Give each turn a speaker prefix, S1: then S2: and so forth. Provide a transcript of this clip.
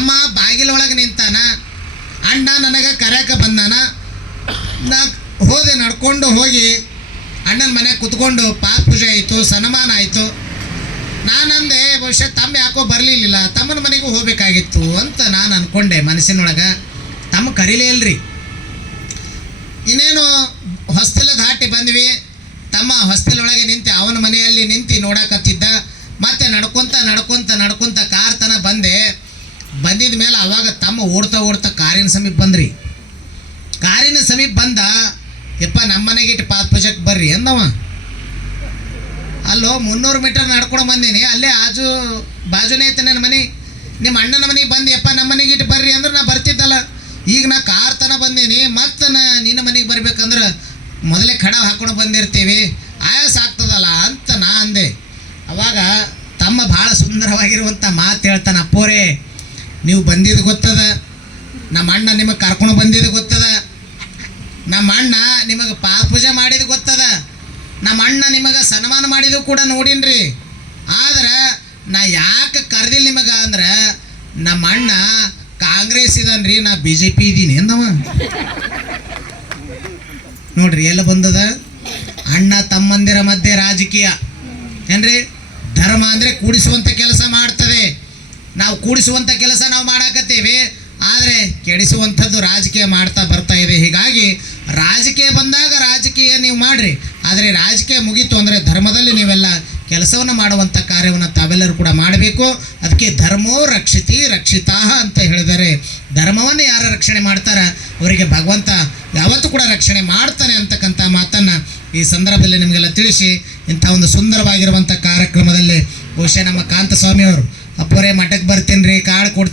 S1: ತಮ್ಮ ಬಾಗಿಲೊಳಗೆ ನಿಂತಾನ, ಅಣ್ಣ ನನಗೆ ಕರೆಯಕ್ಕೆ ಬಂದಾನ, ನಾ ಹೋದೆ ನಡ್ಕೊಂಡು ಹೋಗಿ ಅಣ್ಣನ ಮನೆಗೆ ಕುತ್ಕೊಂಡು ಪಾಪ ಪೂಜೆ ಆಯಿತು, ಸನ್ಮಾನ ಆಯಿತು. ನಾನಂದೆ, ಬಹುಶಃ ತಮ್ಮ ಯಾಕೋ ಬರಲಿಲ್ಲ ತಮ್ಮನ ಮನೆಗೂ ಹೋಗ್ಬೇಕಾಗಿತ್ತು ಅಂತ ನಾನು ಅನ್ಕೊಂಡೆ ಮನಸ್ಸಿನೊಳಗೆ. ತಮ್ಮ ಕರೀಲೇ ಇಲ್ರಿ. ಇನ್ನೇನು ಹೊಸ್ತಿಲ ದಾಟಿ ಬಂದ್ವಿ. ತಮ್ಮ ಹೊಸ್ತಿಲೊಳಗೆ ನಿಂತು ಅವನ ಮನೆಯಲ್ಲಿ ನಿಂತು ನೋಡಕತ್ತಿದ್ದ. ಮತ್ತೆ ನಡ್ಕೊಂತ ನಡ್ಕೊಂತ ನಡ್ಕೊಂತ ಕಾರ್ ಬಂದಿದ ಮೇಲೆ ಅವಾಗ ತಮ್ಮ ಓಡ್ತಾ ಓಡ್ತಾ ಕಾರಿನ ಸಮೀಪ ಬಂದ್ರಿ. ಕಾರಿನ ಸಮೀಪ ಬಂದ, ಯಪ್ಪ, ನಮ್ಮ ಮನೆಗೆ ಇಟ್ಟು ಪಾತ್ ಪೂಜಕ್ಕೆ ಬರ್ರಿ ಅಂದವ. ಅಲ್ಲೋ, ಮುನ್ನೂರು ಮೀಟರ್ ನಡ್ಕೊಂಡು ಬಂದೀನಿ. ಅಲ್ಲೇ ಆಜು, ಬಾಜುನೇ ಐತೆ ನನ್ನ ಮನೆ. ನಿಮ್ಮ ಅಣ್ಣನ ಮನೆಗೆ ಬಂದು, ಯಪ್ಪ, ನಮ್ಮ ಮನೆಗೆ ಇಟ್ಟು ಬರ್ರಿ ಅಂದ್ರೆ ನಾ ಬರ್ತಿದ್ದಲ್ಲ. ಈಗ ನಾ ಕಾರ್ ತನ ಬಂದೀನಿ. ಮತ್ತೆ ನಾ ನಿನ್ನ ಮನೆಗೆ ಬರ್ಬೇಕಂದ್ರೆ ಮೊದಲೇ ಖಡ ಹಾಕೊಂಡು ಬಂದಿರ್ತೀವಿ. ಆಯಾಸ ಆಗ್ತದಲ್ಲ ಅಂತ ನಾ ಅಂದೆ. ಅವಾಗ ತಮ್ಮ ಭಾಳ ಸುಂದರವಾಗಿರುವಂಥ ಮಾತು ಹೇಳ್ತಾನೆ, ಅಪ್ಪೋರೇ ನೀವು ಬಂದಿದ್ದು ಗೊತ್ತದ? ನಮ್ಮ ಅಣ್ಣ ನಿಮಗೆ ಕರ್ಕೊಂಡು ಬಂದಿದ್ದು ಗೊತ್ತದ? ನಮ್ಮ ಅಣ್ಣ ನಿಮಗೆ ಪಾದ ಪೂಜೆ ಮಾಡಿದ ಗೊತ್ತದ? ನಮ್ಮ ಅಣ್ಣ ನಿಮಗೆ ಸನ್ಮಾನ ಮಾಡಿದ ಕೂಡ ನೋಡಿನ್ರಿ. ಆದ್ರೆ ನಾ ಯಾಕೆ ಕರೆದಿಲ್ಲ ನಿಮಗೆ ಅಂದ್ರೆ, ನಮ್ಮ ಅಣ್ಣ ಕಾಂಗ್ರೆಸ್ ಇದನ್ರಿ, ನಾ ಬಿ ಜೆ ಪಿ ಇದ್ದೀನಿ ಎಂದವ ನೋಡ್ರಿ, ಎಲ್ಲ ಬಂದದ? ಅಣ್ಣ ತಮ್ಮಂದಿರ ಮಧ್ಯೆ ರಾಜಕೀಯ. ಏನ್ರಿ? ಧರ್ಮ ಅಂದರೆ ಕೂಡಿಸುವಂಥ ಕೆಲಸ ಮಾಡ್ತದೆ. ನಾವು ಕೂಡಿಸುವಂಥ ಕೆಲಸ ನಾವು ಮಾಡಾಕತ್ತೀವಿ. ಆದರೆ ಕೆಡಿಸುವಂಥದ್ದು ರಾಜಕೀಯ ಮಾಡ್ತಾ ಬರ್ತಾ ಇದೆ. ಹೀಗಾಗಿ ರಾಜಕೀಯ ಬಂದಾಗ ರಾಜಕೀಯ ನೀವು ಮಾಡ್ರಿ. ಆದರೆ ರಾಜಕೀಯ ಮುಗೀತು ಅಂದರೆ ಧರ್ಮದಲ್ಲಿ ನೀವೆಲ್ಲ ಕೆಲಸವನ್ನು ಮಾಡುವಂಥ ಕಾರ್ಯವನ್ನು ತಾವೆಲ್ಲರೂ ಕೂಡ ಮಾಡಬೇಕು. ಅದಕ್ಕೆ ಧರ್ಮೋ ರಕ್ಷಿತಿ ರಕ್ಷಿತಾ ಅಂತ ಹೇಳಿದರೆ ಧರ್ಮವನ್ನು ಯಾರು ರಕ್ಷಣೆ ಮಾಡ್ತಾರ? ಅವರಿಗೆ ಭಗವಂತ ಯಾವತ್ತೂ ಕೂಡ ರಕ್ಷಣೆ ಮಾಡ್ತಾನೆ ಅಂತಕ್ಕಂಥ ಮಾತನ್ನು ಈ ಸಂದರ್ಭದಲ್ಲಿ ನಿಮಗೆಲ್ಲ ತಿಳಿಸಿ ಇಂಥ ಒಂದು ಸುಂದರವಾಗಿರುವಂಥ ಕಾರ್ಯಕ್ರಮದಲ್ಲಿ ಬಹುಶಃ ನಮ್ಮ ಕಾಂತಸ್ವಾಮಿಯವರು. ಅಪ್ಪರೇ ಮಠಕ್ಕೆ ಬರ್ತೇನೆ ರೀ ಕಾಳು ಕೊಡ್ತೀನಿ